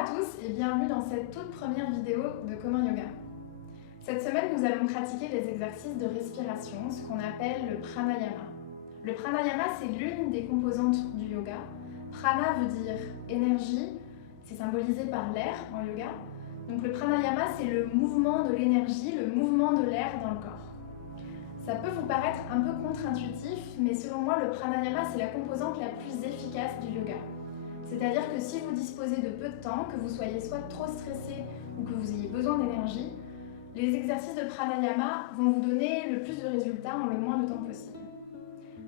à tous et bienvenue dans cette toute première vidéo de Comment Yoga. Cette semaine, nous allons pratiquer les exercices de respiration, ce qu'on appelle le pranayama. Le pranayama, c'est l'une des composantes du yoga. Prana veut dire énergie, c'est symbolisé par l'air en yoga. Donc le pranayama, c'est le mouvement de l'énergie, le mouvement de l'air dans le corps. Ça peut vous paraître un peu contre-intuitif, mais selon moi, le pranayama, c'est la composante la plus efficace du yoga. C'est-à-dire que si vous disposez de peu de temps, que vous soyez soit trop stressé ou que vous ayez besoin d'énergie, les exercices de pranayama vont vous donner le plus de résultats en le moins de temps possible.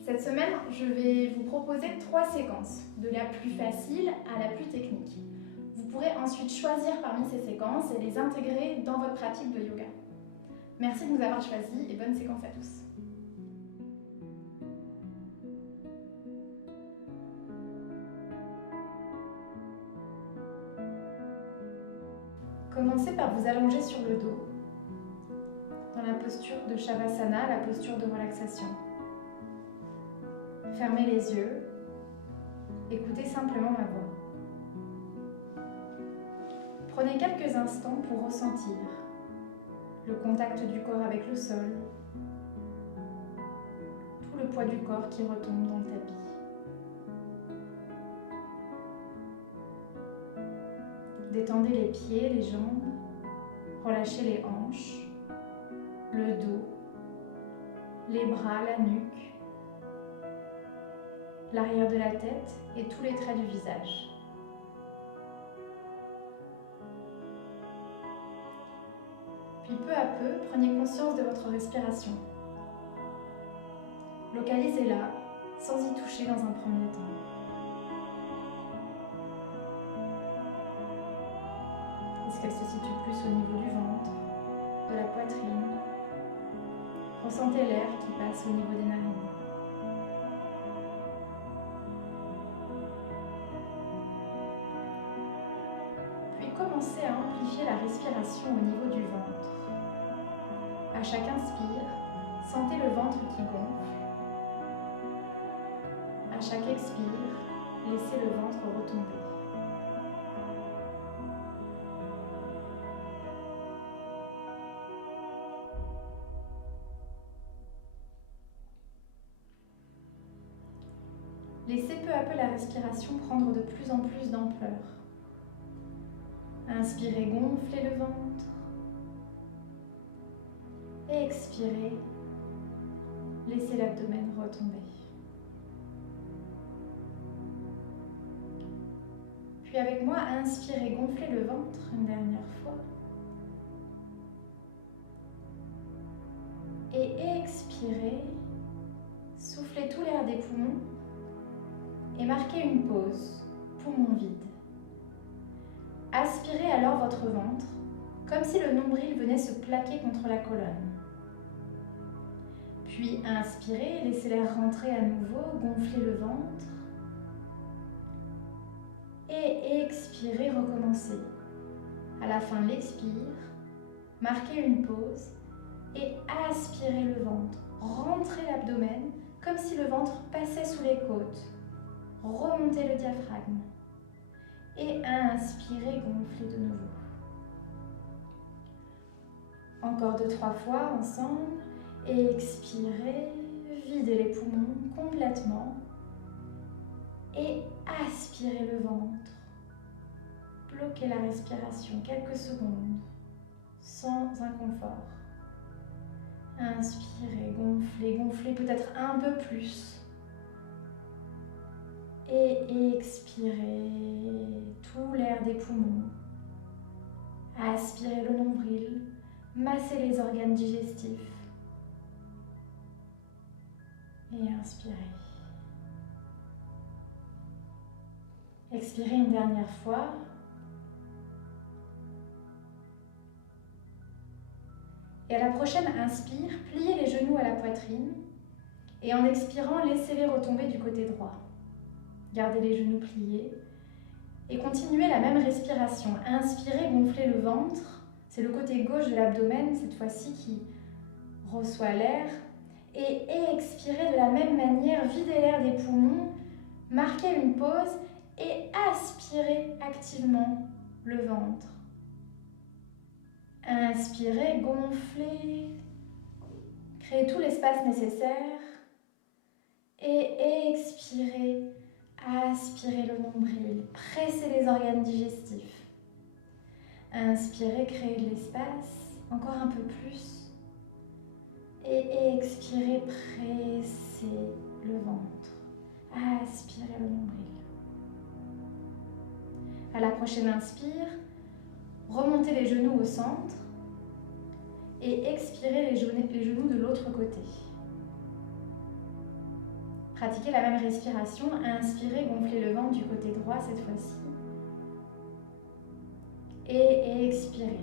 Cette semaine, je vais vous proposer 3 séquences, de la plus facile à la plus technique. Vous pourrez ensuite choisir parmi ces séquences et les intégrer dans votre pratique de yoga. Merci de nous avoir choisis et bonne séquence à tous. Commencez par vous allonger sur le dos, dans la posture de Shavasana, la posture de relaxation. Fermez les yeux, écoutez simplement ma voix. Prenez quelques instants pour ressentir le contact du corps avec le sol, tout le poids du corps qui retombe dans le tapis. Détendez les pieds, les jambes, relâchez les hanches, le dos, les bras, la nuque, l'arrière de la tête et tous les traits du visage. Puis peu à peu, prenez conscience de votre respiration. Localisez-la sans y toucher dans un premier temps. Est-ce qu'elle se situe plus au niveau du ventre, de la poitrine? Ressentez l'air qui passe au niveau des narines. Puis commencez à amplifier la respiration au niveau du ventre. À chaque inspire, sentez le ventre qui gonfle. À chaque expire, laissez le ventre retomber. Laissez peu à peu la respiration prendre de plus en plus d'ampleur. Inspirez, gonflez le ventre. Et expirez, laissez l'abdomen retomber. Puis avec moi, inspirez, gonflez le ventre une dernière fois. Et expirez, soufflez tout l'air des poumons. Et marquez une pause, poumon vide. Aspirez alors votre ventre, comme si le nombril venait se plaquer contre la colonne. Puis inspirez, laissez l'air rentrer à nouveau, gonflez le ventre. Et expirez, recommencez. À la fin de l'expire, marquez une pause et aspirez le ventre. Rentrez l'abdomen comme si le ventre passait sous les côtes. Remontez le diaphragme et inspirez, gonflez de nouveau. Encore 2-3 fois ensemble. Et expirez, videz les poumons complètement et aspirez le ventre. Bloquez la respiration quelques secondes sans inconfort. Inspirez, gonflez, gonflez peut-être un peu plus. Et expirez tout l'air des poumons. Aspirez le nombril, massez les organes digestifs. Et inspirez. Expirez une dernière fois. Et à la prochaine inspire, pliez les genoux à la poitrine. Et en expirant, laissez-les retomber du côté droit. Gardez les genoux pliés. Et continuez la même respiration. Inspirez, gonflez le ventre. C'est le côté gauche de l'abdomen, cette fois-ci, qui reçoit l'air. Et expirez de la même manière, videz l'air des poumons, marquez une pause et aspirez activement le ventre. Inspirez, gonflez, créez tout l'espace nécessaire. Et expirez, aspirez le nombril, pressez les organes digestifs. Inspirez, créez de l'espace, encore un peu plus. Et expirez, pressez le ventre, aspirez le nombril. À la prochaine inspire, remontez les genoux au centre et expirez les genoux de l'autre côté. Pratiquez la même respiration, inspirez, gonflez le ventre du côté droit cette fois-ci. Et expirez.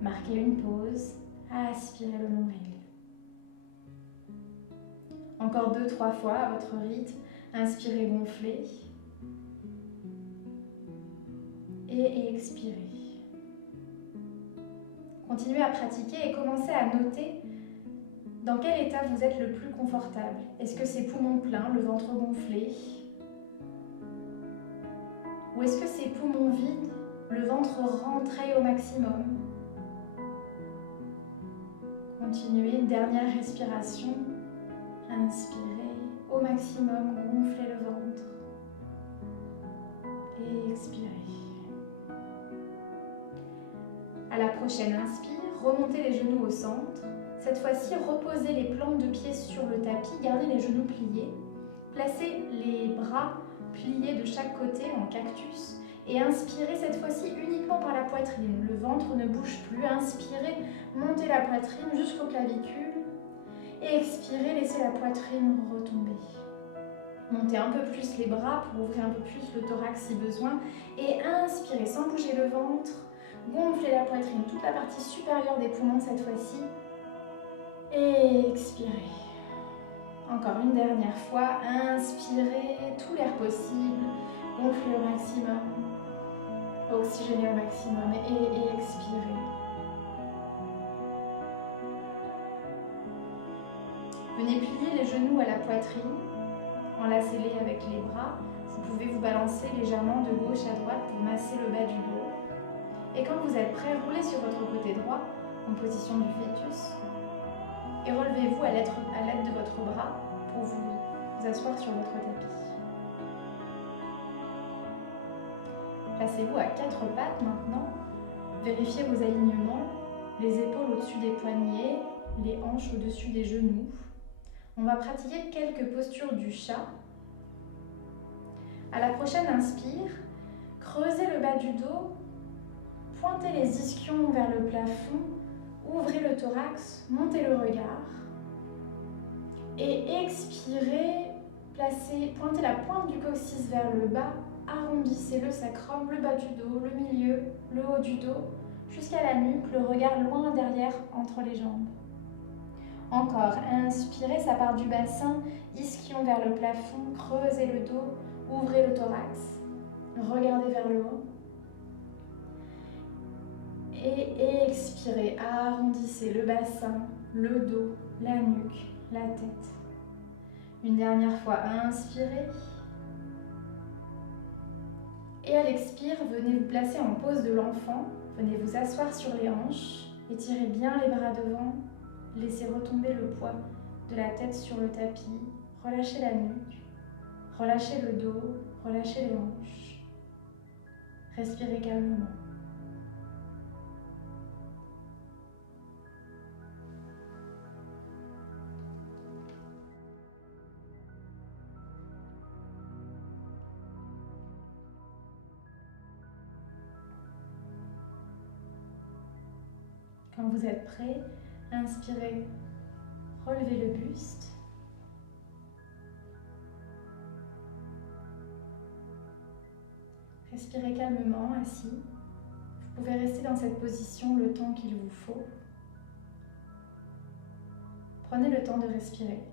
Marquez une pause, aspirez le nombril. Encore 2-3 fois à votre rythme, inspirez, gonflez. Et expirez. Continuez à pratiquer et commencez à noter dans quel état vous êtes le plus confortable. Est-ce que c'est poumons pleins, le ventre gonflé? Ou est-ce que c'est poumons vides, le ventre rentré au maximum? Continuez, une dernière respiration. Inspirez au maximum, gonflez le ventre. Et expirez. À la prochaine inspire, remontez les genoux au centre. Cette fois-ci, reposez les plantes de pieds sur le tapis, gardez les genoux pliés. Placez les bras pliés de chaque côté en cactus et inspirez cette fois-ci uniquement par la poitrine. Le ventre ne bouge plus. Inspirez, montez la poitrine jusqu'aux clavicules et expirez, laissez la poitrine retomber. Montez un peu plus les bras pour ouvrir un peu plus le thorax si besoin et inspirez sans bouger le ventre. Gonflez la poitrine, toute la partie supérieure des poumons cette fois-ci. Et expirez. Encore une dernière fois, inspirez tout l'air possible, gonflez au maximum, oxygénez au maximum et expirez. Venez plier les genoux à la poitrine, enlacez-les avec les bras. Vous pouvez vous balancer légèrement de gauche à droite pour masser le bas du dos. Et quand vous êtes prêt, roulez sur votre côté droit en position du fœtus. Et relevez-vous à l'aide de votre bras pour vous asseoir sur votre tapis. Placez-vous à 4 pattes maintenant. Vérifiez vos alignements, les épaules au-dessus des poignets, les hanches au-dessus des genoux. On va pratiquer quelques postures du chat. À la prochaine inspire, creusez le bas du dos, pointez les ischions vers le plafond, ouvrez le thorax, montez le regard. Et expirez, pointez la pointe du coccyx vers le bas, arrondissez le sacrum, le bas du dos, le milieu, le haut du dos, jusqu'à la nuque, le regard loin derrière entre les jambes. Encore, inspirez, ça part du bassin, ischion vers le plafond, creusez le dos, ouvrez le thorax, regardez vers le haut. Et expirez, arrondissez le bassin, le dos, la nuque, la tête. Une dernière fois, inspirez. Et à l'expire, venez vous placer en pose de l'enfant. Venez vous asseoir sur les hanches. Étirez bien les bras devant. Laissez retomber le poids de la tête sur le tapis. Relâchez la nuque. Relâchez le dos. Relâchez les hanches. Respirez calmement. Quand vous êtes prêt, inspirez, relevez le buste. Respirez calmement, assis. Vous pouvez rester dans cette position le temps qu'il vous faut. Prenez le temps de respirer.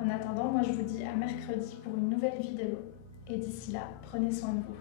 En attendant, moi je vous dis à mercredi pour une nouvelle vidéo. Et d'ici là, prenez soin de vous.